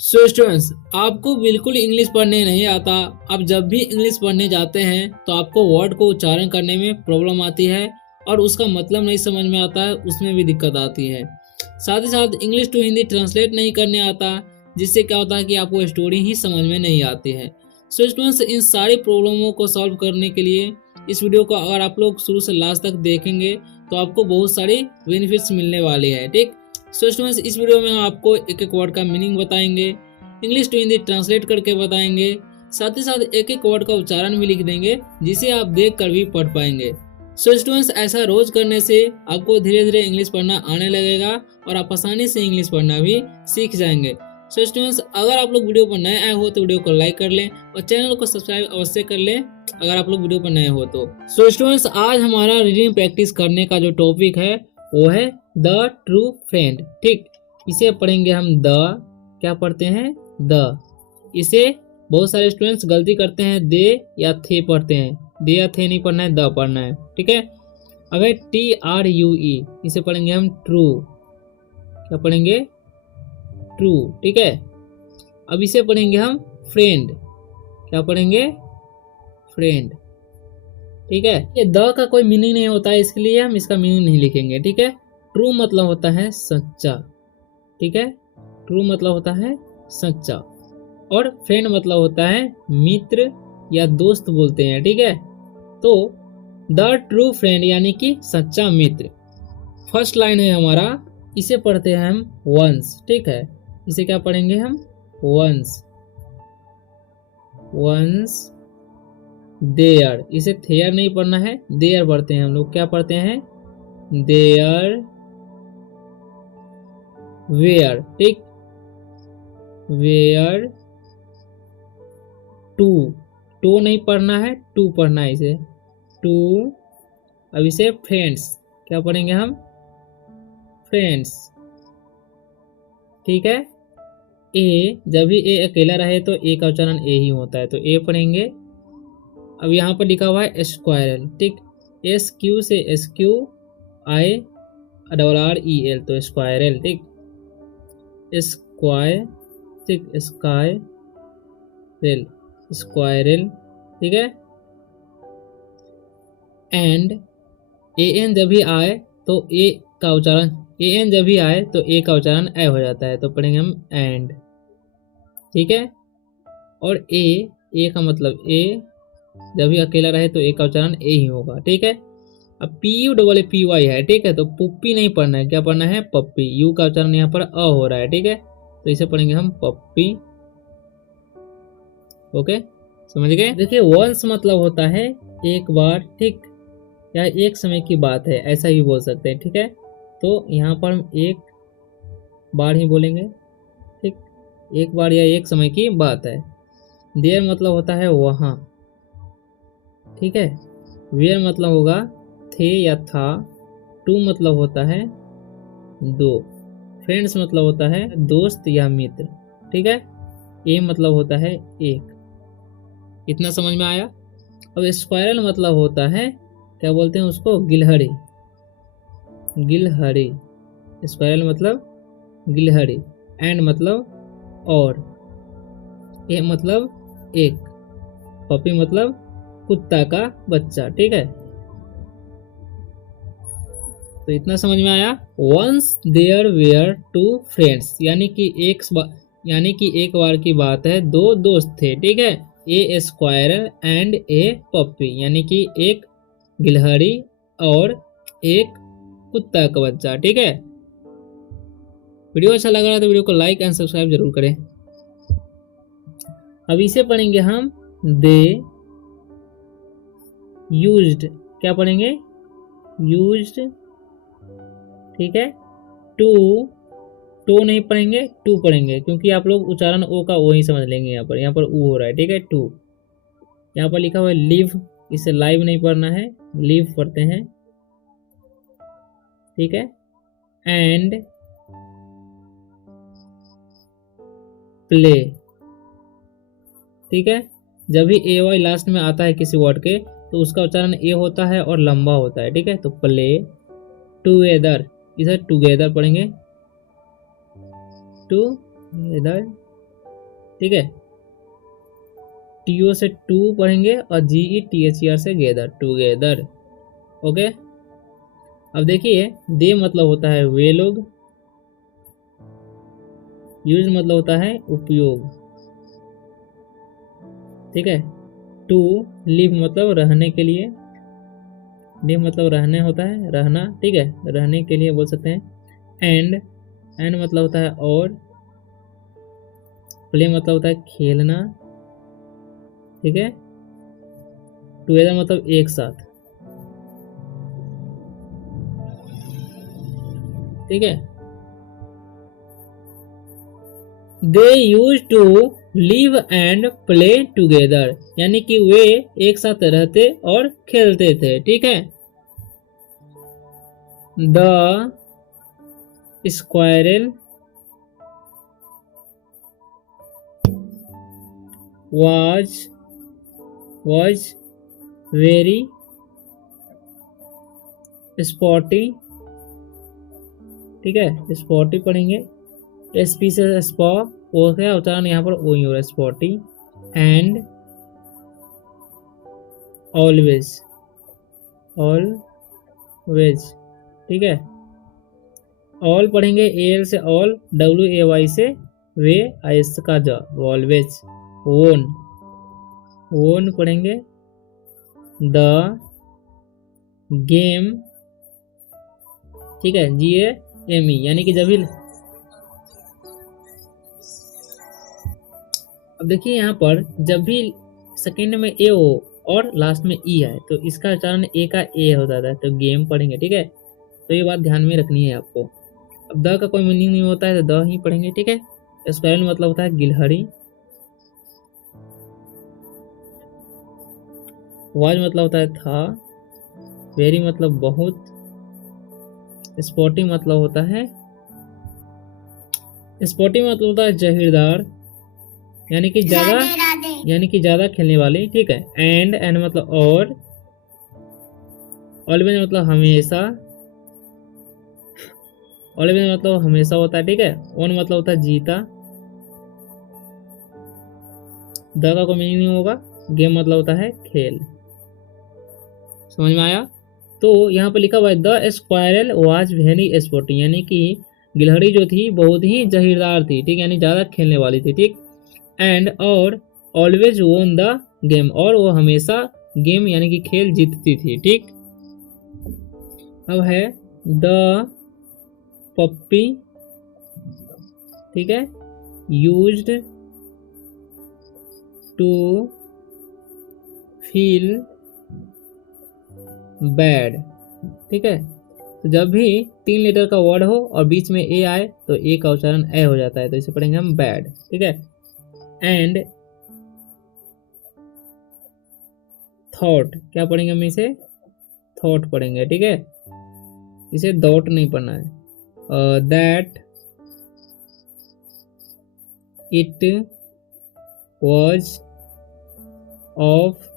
So students, आपको बिल्कुल English पढ़ने नहीं आता। आप जब भी इंग्लिश पढ़ने जाते हैं तो आपको वर्ड को उच्चारण करने में प्रॉब्लम आती है और उसका मतलब नहीं समझ में आता है, उसमें भी दिक्कत आती है। साथ ही साथ इंग्लिश टू हिंदी ट्रांसलेट नहीं करने आता, जिससे क्या होता है कि आपको स्टोरी ही समझ में नहीं आती है। सो स्टूडेंट्स, इन सारी प्रॉब्लमों को सॉल्व करने के लिए इस वीडियो को अगर आप लोग शुरू से लास्ट तक देखेंगे तो आपको बहुत सारी बेनिफिट्स मिलने वाली है। ठीक, सो स्टूडेंट्स, इस वीडियो में हम आपको एक एक वर्ड का मीनिंग बताएंगे, इंग्लिश टू हिंदी ट्रांसलेट करके बताएंगे, साथ ही साथ एक एक वर्ड का उच्चारण भी लिख देंगे जिसे आप देख कर भी पढ़ पाएंगे। सो स्टूडेंट्स, ऐसा रोज करने से आपको धीरे धीरे इंग्लिश पढ़ना आने लगेगा और आप आसानी से इंग्लिश पढ़ना भी सीख जाएंगे। सो स्टूडेंट्स, अगर आप लोग वीडियो पर नए आए हो तो वीडियो को लाइक कर लें और चैनल को सब्सक्राइब अवश्य कर लें अगर आप लोग वीडियो पर नए हो तो। सो स्टूडेंट्स, आज हमारा रीडिंग प्रैक्टिस करने का जो टॉपिक है वो है द ट्रू फ्रेंड। ठीक, इसे पढ़ेंगे हम द, क्या पढ़ते हैं द। इसे बहुत सारे स्टूडेंट्स गलती करते हैं, दे या थे पढ़ते हैं। दे या थे नहीं पढ़ना है, द पढ़ना है। ठीक है, अब है TRUE, इसे पढ़ेंगे हम ट्रू। क्या पढ़ेंगे? ट्रू। ठीक है, अब इसे पढ़ेंगे हम फ्रेंड। क्या पढ़ेंगे? फ्रेंड। ठीक है, ये द का कोई मीनिंग नहीं होता है, इसके लिए हम इसका मीनिंग नहीं लिखेंगे। ठीक है, ट्रू मतलब होता है सच्चा। ठीक है, ट्रू मतलब होता है सच्चा और फ्रेंड मतलब होता है मित्र या दोस्त बोलते हैं। ठीक है, तो द ट्रू फ्रेंड यानी कि सच्चा मित्र। फर्स्ट लाइन है हमारा, इसे पढ़ते हैं हम वंस। ठीक है, इसे क्या पढ़ेंगे हम? वंस। वंस देयर, इसे थेयर नहीं पढ़ना है, देयर पढ़ते हैं हम लोग। क्या पढ़ते हैं? There were. ठीक, वेयर टू, टू नहीं पढ़ना है, टू पढ़ना है इसे, टू। अब इसे फ्रेंड्स, क्या पढ़ेंगे हम? फ्रेंड्स। ठीक है, ए, जब भी ए अकेला रहे तो ए का उच्चारण ए ही होता है, तो ए पढ़ेंगे। अब यहाँ पर लिखा हुआ है स्क्वायरल। ठीक, SQ से SQIRREL, तो स्क्वायरल। ठीक, स्क्वायर, ठीक, स्क्वायरल, स्क्वायरल। ठीक है, एंड AN जब भी आए तो ए का उच्चारण, AN जब भी आए तो ए का उच्चारण ए हो जाता है, तो पढ़ेंगे हम एंड। ठीक है, और ए का मतलब ए, जब भी अकेला रहे तो ए का उच्चारण ए ही होगा। ठीक है, अब PUPPY है। ठीक है, तो पुप्पी नहीं पढ़ना है, क्या पढ़ना है? पप्पी। यू का उच्चारण यहाँ पर अ हो रहा है। ठीक है, तो इसे पढ़ेंगे हम पप्पी। ओके, समझ गए? देखिए, वंस मतलब होता है एक बार। ठीक, या एक समय की बात है, ऐसा भी बोल सकते हैं। ठीक है, तो यहाँ पर हम एक बार ही बोलेंगे। ठीक, एक बार या एक समय की बात है। देयर मतलब होता है वहाँ। ठीक है, वेयर मतलब होगा थे या था। टू मतलब होता है दो। फ्रेंड्स मतलब होता है दोस्त या मित्र। ठीक है, ए मतलब होता है एक। इतना समझ में आया? अब स्क्वायरल मतलब होता है, क्या बोलते हैं उसको? गिलहरी। गिलहरी, स्क्वायरल मतलब गिलहरी। एंड मतलब और, ए मतलब एक, पपी मतलब कुत्ता का बच्चा। ठीक है, तो इतना समझ में आया? Once there were two friends, यानी कि एक बार की बात है, दो दोस्त थे। ठीक है, ए स्क्वायरल एंड ए पप्पी, यानी कि एक गिलहरी और एक कुत्ता का बच्चा। ठीक है, वीडियो अच्छा लग रहा है तो वीडियो को लाइक एंड सब्सक्राइब जरूर करें। अब इसे पढ़ेंगे हम दे यूज्ड। क्या पढ़ेंगे? यूज्ड। ठीक है, टू, टू नहीं पढ़ेंगे, टू पढ़ेंगे, क्योंकि आप लोग उच्चारण ओ का ओ ही समझ लेंगे। यहाँ पर ऊ हो रहा है। ठीक है, टू। यहाँ पर लिखा हुआ है लिव, इसे लाइव नहीं पढ़ना है, लिव पढ़ते हैं। ठीक है, एंड प्ले। ठीक है, जब भी AY लास्ट में आता है किसी वर्ड के तो उसका उच्चारण ए होता है और लंबा होता है। ठीक है, तो प्ले टुगेदर, इधर टुगेदर पढ़ेंगे, टुगेदर। ठीक है। TO से टू पढ़ेंगे और GETHER से गेदर, टुगेदर। ओके। अब देखिए, दे मतलब होता है वे लोग, यूज मतलब होता है उपयोग, ठीक है। टू लिव मतलब रहने के लिए, लिव मतलब रहने होता है, रहना, ठीक है, रहने के लिए बोल सकते हैं। एंड मतलब होता है और, प्ले मतलब होता है खेलना, ठीक है। टुगेदर मतलब एक साथ, ठीक है। They used to live and play together, यानी कि वे एक साथ रहते और खेलते थे, ठीक है। The squirrel was very spotty, ठीक है, स्पॉटी पढ़ेंगे। SP से स्पॉ, ओ का उच्चारण यहाँ पर ओ ही हो रहा है, स्पॉटी। एंड ऑलवेज, ऑलवेज, ठीक है। ऑल पढ़ेंगे, AL से ऑल, WAY से वे, IS का ज, ऑलवेज। वोन, वोन पढ़ेंगे। द गेम, ठीक है, GAME, यानी कि जब भी, अब देखिए यहाँ पर जब भी सेकेंड में ए हो और लास्ट में ई है तो इसका उच्चारण ए का ए हो जाता है, तो गेम पढ़ेंगे, ठीक है। तो ये बात ध्यान में रखनी है आपको। अब द का कोई मीनिंग नहीं होता है तो द ही पढ़ेंगे, ठीक है। स्क्वायरल मतलब होता है गिलहरी। वाज मतलब होता है था। वेरी मतलब बहुत। स्पॉटी मतलब होता है, स्पॉटी मतलब होता है जहीरदार, यानी कि ज्यादा, यानी कि ज्यादा खेलने वाली, ठीक है। एंड मतलब और, ऑलवेज मतलब हमेशा, ऑलवेज मतलब हमेशा होता है, ठीक है। वन मतलब होता है जीता। द का कोई मीनिंग नहीं होगा। गेम मतलब होता है खेल। समझ में आया? तो यहाँ पर लिखा हुआ है the squirrel was very sporty, यानी कि गिलहरी जो थी बहुत ही जहीरदार थी, ठीक, यानी ज्यादा खेलने वाली थी, ठीक। एंड और ऑलवेज वोन द गेम, और वो हमेशा गेम यानी कि खेल जीतती थी, ठीक। अब है द पप्पी, ठीक है, यूज्ड टू फील बैड, ठीक है। तो जब भी 3 लेटर का वर्ड हो और बीच में ए आए तो ए का उच्चारण ए हो जाता है, तो इसे पढ़ेंगे हम बैड, ठीक है। एंड थॉट, क्या पढ़ेंगे हम इसे? थॉट पढ़ेंगे, ठीक है, इसे डॉट नहीं पढ़ना है। That it was of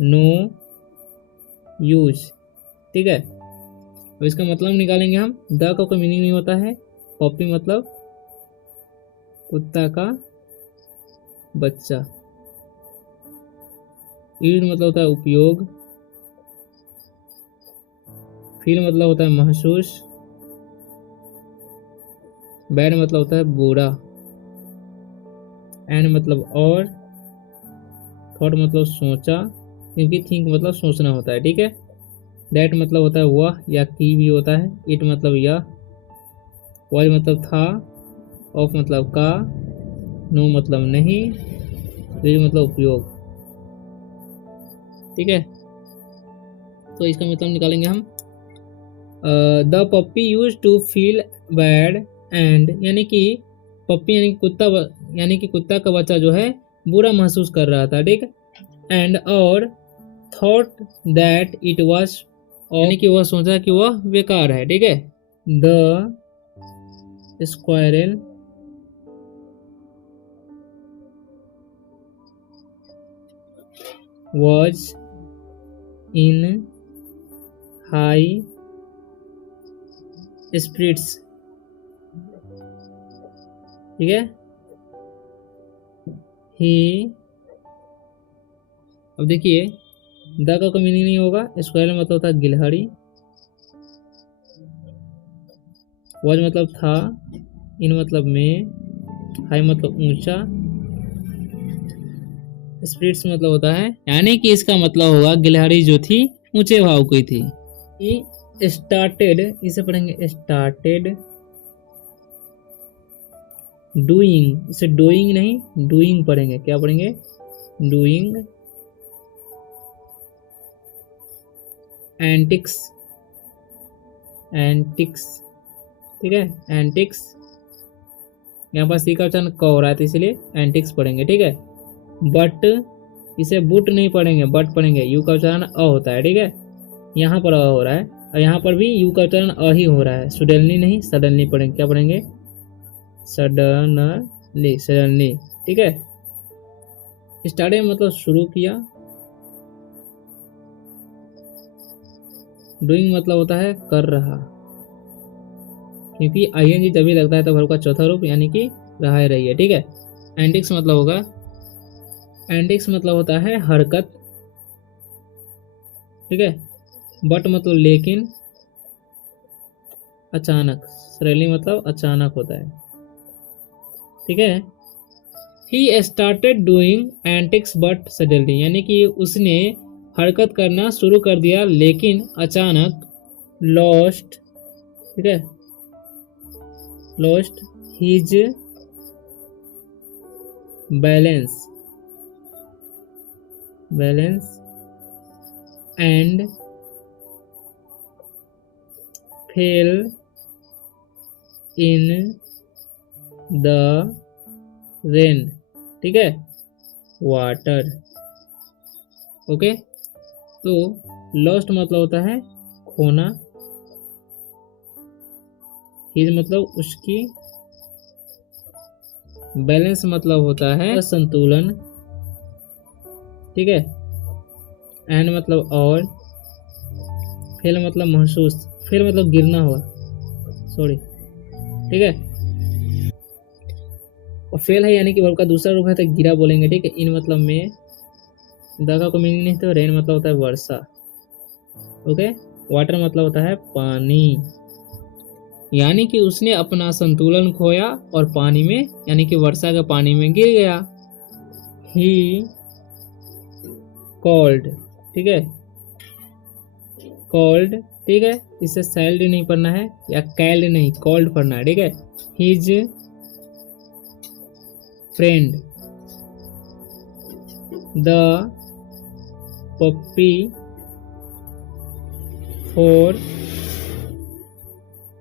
no use, ठीक है। अब इसका मतलब निकालेंगे हम। द का कोई मीनिंग नहीं होता है। पॉपी मतलब कुत्ता का बच्चा। यूज मतलब होता है उपयोग। फील मतलब होता है महसूस। बैड मतलब होता है बुरा। एंड मतलब और। थॉट मतलब सोचा, क्योंकि थिंक मतलब सोचना होता है, ठीक है। दैट मतलब होता है वह या की भी होता है। इट मतलब यह। वॉज मतलब था। ऑफ मतलब का। नो मतलब नहीं। यूज मतलब उपयोग, ठीक है। तो इसका मतलब निकालेंगे हम। The puppy used to feel bad and, यानी कि पप्पी यानी कि कुत्ता, यानी कि कुत्ता का बच्चा जो है बुरा महसूस कर रहा था, ठीक। एंड और थॉट दैट इट वाज, यानी कि वह सोचा कि वह बेकार है, ठीक है। The squirrel was in high spirits, ठीक है। ही, अब देखिए द का कोई मीनिंग नहीं होगा, स्क्वायरल मतलब होता है गिलहरी, वॉज मतलब था, इन मतलब में, हाई मतलब ऊंचा, स्पिरिट्स मतलब होता है, यानी कि इसका मतलब होगा गिलहरी जो थी ऊंचे भाव की थी। ये स्टार्टेड, इसे पढ़ेंगे स्टार्टेड डूइंग, इसे डूइंग नहीं डूइंग पढ़ेंगे, क्या पढ़ेंगे डूइंग एंटिक्स, एंटिक्स, ठीक है एंटिक्स, यहाँ पर सी का उच्चारण क हो रहा है तो इसलिए एंटिक्स पढ़ेंगे, ठीक है। बट इसे बुट नहीं पढ़ेंगे, बट पढ़ेंगे, यू का उच्चारण अ होता है, ठीक है, यहाँ पर अ हो रहा है और यहाँ पर भी यू का उच्चारण अ ही हो रहा है, सडनली नहीं सडनली पढ़ेंगे, क्या पढ़ेंगे सडनली, सडनली, ठीक है। स्टार्टेड मतलब शुरू किया, डूइंग मतलब होता है कर रहा, क्योंकि आईएनजी तभी लगता है तो वर्ब का चौथा रूप यानी कि रहा ही रही है, ठीक है। एंटिक्स मतलब होगा, एंटिक्स मतलब होता है हरकत, ठीक है। बट मतलब लेकिन, अचानक, सडनली मतलब अचानक होता है, ठीक है। He started doing antics but suddenly, यानी कि उसने हरकत करना शुरू कर दिया लेकिन अचानक, लॉस्ट, ठीक है, lost his balance, balance and fail in the rain, ठीक है, वाटर, ओके। तो लॉस्ट मतलब होता है खोना, हिज मतलब उसकी, बैलेंस मतलब होता है संतुलन, ठीक है, एंड मतलब और, फेल मतलब महसूस, फेल मतलब गिरना हुआ, सॉरी, ठीक है। और फेल है यानी कि वर्ब का दूसरा रूप है तो गिरा बोलेंगे, ठीक है। इन मतलब में, द का कोई मीनिंग नहीं तो रेन मतलब होता है वर्षा, ओके। वाटर मतलब होता है पानी, यानी कि उसने अपना संतुलन खोया और पानी में यानी कि वर्षा के पानी में गिर गया। ही कॉल्ड, ठीक है, कॉल्ड, ठीक है, इसे सैल्ड नहीं पढ़ना है या कैल्ड नहीं, कॉल्ड पढ़ना है, ठीक है। His friend the puppy for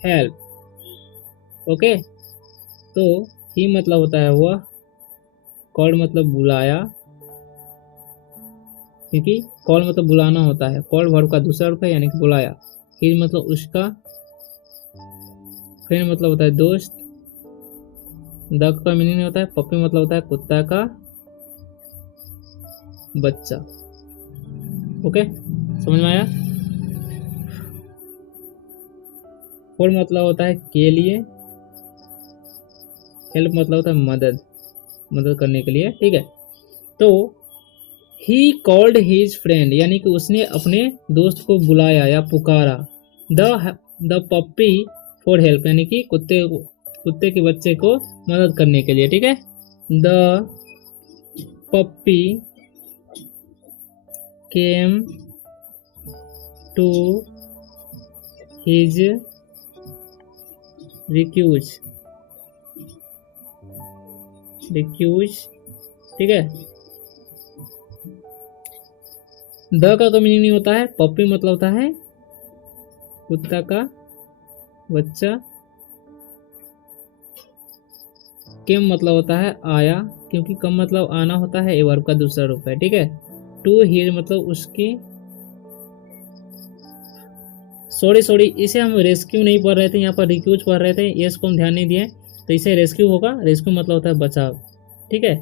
help, okay. तो ही मतलब होता है वह, कॉल्ड मतलब बुलाया, क्योंकि कॉल मतलब बुलाना होता है, कॉल वर्ब का दूसरा रूप है यानी कि बुलाया। हिज मतलब उसका, फ्रेंड मतलब होता है दोस्त, द का मीनिंग होता है पप्पी मतलब होता है कुत्ता का बच्चा, ओके, समझ में आया। फॉर मतलब होता है के लिए, हेल्प मतलब होता है मदद, मदद करने के लिए, ठीक है। तो ही कॉल्ड हिज फ्रेंड यानी कि उसने अपने दोस्त को बुलाया या पुकारा, द पप्पी फॉर हेल्प यानी कि कुत्ते के बच्चे को मदद करने के लिए, ठीक है। The puppy came to his रिक्यूज, रिक्यूज, ठीक है। द का मीनिंग नहीं होता है, पप्पी मतलब होता है कुत्ता का बच्चा, केम मतलब होता है आया, क्योंकि कम मतलब आना होता है, ए वर्ब का दूसरा रूप है, ठीक है। टू हिज मतलब उसकी, सॉरी इसे हम रेस्क्यू नहीं पढ़ रहे थे, यहाँ पर रिक्यूज पढ़ रहे थे, ये इसको हम ध्यान नहीं दिए तो इसे रेस्क्यू होगा, रेस्क्यू मतलब होता है बचाव, ठीक है,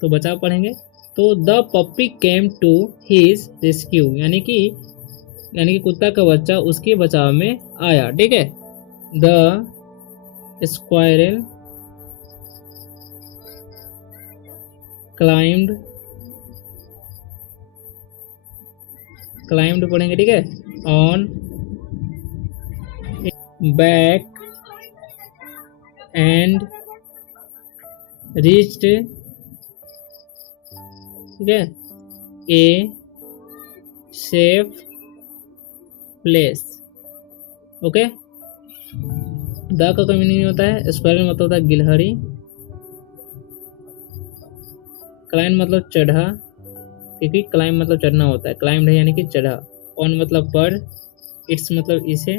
तो बचाव पढ़ेंगे। तो the puppy came to his rescue यानी कि कुत्ता का बच्चा उसके बचाव में आया, ठीक है। द स्क्वायरल क्लाइम्ड पढ़ेंगे, ठीक है। ऑन बैक एंड रीच्ड, ठीक है, a safe place. Okay, the का मीनिंग होता है स्क्वायर में, मतलब होता है गिलहरी। क्लाइम मतलब चढ़ा, क्योंकि क्लाइम मतलब चढ़ना होता है, क्लाइम्ड है यानी कि चढ़ा। ऑन मतलब पर, इट्स मतलब इसे,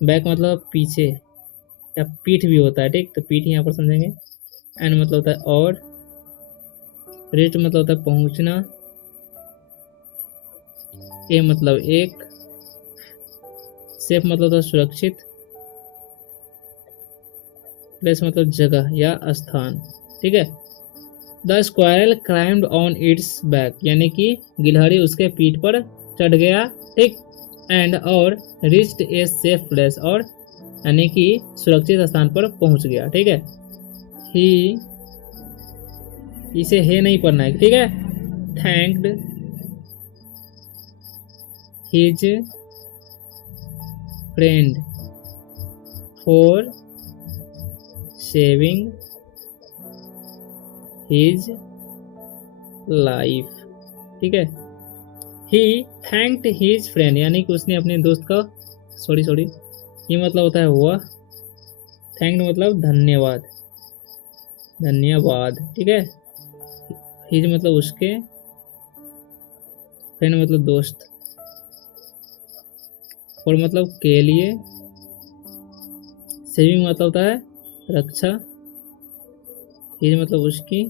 बैक मतलब पीछे या पीठ भी होता है, ठीक, तो पीठ यहाँ पर समझेंगे। एंड मतलब होता है और, रीच मतलब होता है पहुंचना, ए मतलब एक, सेफ मतलब होता है सुरक्षित, प्लेस मतलब जगह या स्थान, ठीक है। The squirrel climbed on it's back, यानी कि गिलहरी उसके पीठ पर चढ़ गया, ठीक। एंड और रिच्ड ए सेफ प्लेस, और यानी कि सुरक्षित स्थान पर पहुंच गया, ठीक है। ही, इसे हे नहीं पढ़ना है, ठीक है। Thanked his friend for saving his life, ठीक है। ही थैंक्ड हिज फ्रेंड, यानी कि उसने अपने दोस्त का, सॉरी ये मतलब होता है हुआ, थैंक्ड मतलब धन्यवाद, ठीक है। हिज मतलब उसके, फ्रेंड मतलब दोस्त, और मतलब के लिए, सेविंग मतलब होता है रक्षा, हिज मतलब उसकी।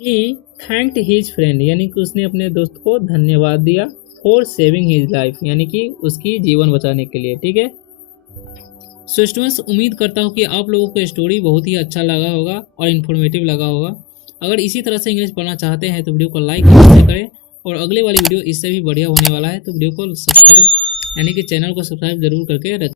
ही थैंक्ड हिज फ्रेंड, यानी कि उसने अपने दोस्त को धन्यवाद दिया, फॉर सेविंग हिज लाइफ, यानी कि उसकी जीवन बचाने के लिए, ठीक है। सो स्टूडेंट्स, उम्मीद करता हूँ कि आप लोगों को स्टोरी बहुत ही अच्छा लगा होगा और इन्फॉर्मेटिव लगा होगा। अगर इसी तरह से इंग्लिश पढ़ना चाहते हैं तो वीडियो को लाइक करें, और अगले वाली वीडियो इससे भी बढ़िया होने वाला है, तो वीडियो को सब्सक्राइब यानी कि चैनल को सब्सक्राइब जरूर करके रखें।